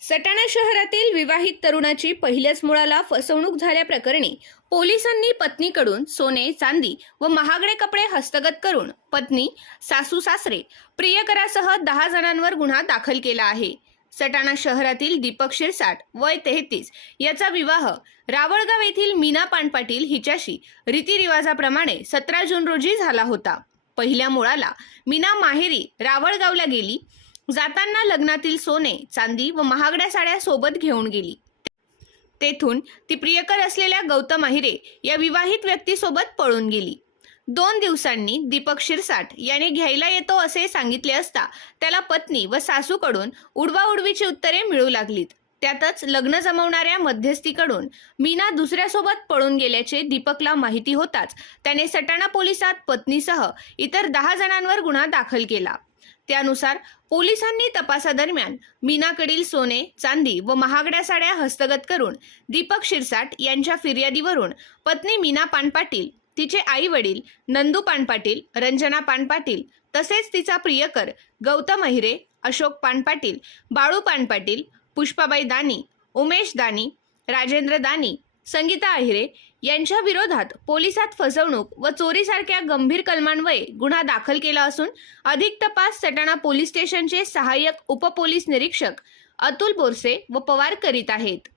सटाणा शहरातील विवाहित तरुणाची पहिल्याच मुळाला फसवणूक झाल्याप्रकरणी पोलिसांनी पत्नीकडून सोने चांदी व महागडे कपडे हस्तगत करून पत्नी सासू सासरे प्रियकरासह दहा जणांवर गुन्हा दाखल केला आहे. सटाणा शहरातील दीपक शिरसाट वय तेहतीस याचा विवाह रावळगाव येथील मीना पानपाटील हिच्याशी रीतिरिवाजाप्रमाणे सतरा जून रोजी झाला होता. पहिल्या मुळाला मीना माहेरी रावळगावला गेली. जाताना लग्नातील सोने चांदी व महागड्या साड्या सोबत घेऊन गेली. तेथून ती प्रियकर असलेल्या गौतम अहिरे या विवाहित व्यक्तीसोबत पळून गेली. दोन दिवसांनी दीपक शिरसाट याने घ्यायला येतो असे सांगितले असता त्याला पत्नी व सासूकडून उडवाउडवीची उत्तरे मिळू लागलीत. त्यातच लग्न जमवणाऱ्या मध्यस्थीकडून मीना दुसऱ्यासोबत पळून गेल्याचे दीपकला माहिती होताच त्याने सटाणा पोलिसात पत्नीसह इतर दहा जणांवर गुन्हा दाखल केला. त्यानुसार पोलिसांनी तपासादरम्यान मीनाकडील सोने चांदी व महागड्या साड्या हस्तगत करून दीपक शिरसाट यांच्या फिर्यादीवरून पत्नी मीना पानपाटील तिचे आई वडील नंदू पानपाटील रंजना पानपाटील तसेच तिचा प्रियकर गौतम अहिरे अशोक पानपाटील बाळू पानपाटील पुष्पाबाई दानी उमेश दानी राजेंद्र दानी संगीता अहिरे यांच्या विरोधात पोलिसात फसवणूक व चोरीसारख्या गंभीर कलमांवये गुन्हा दाखल केला असून अधिक तपास सटाणा पोलीस स्टेशनचे सहाय्यक उपपोलीस निरीक्षक अतुल बोरसे व पवार करीत आहेत.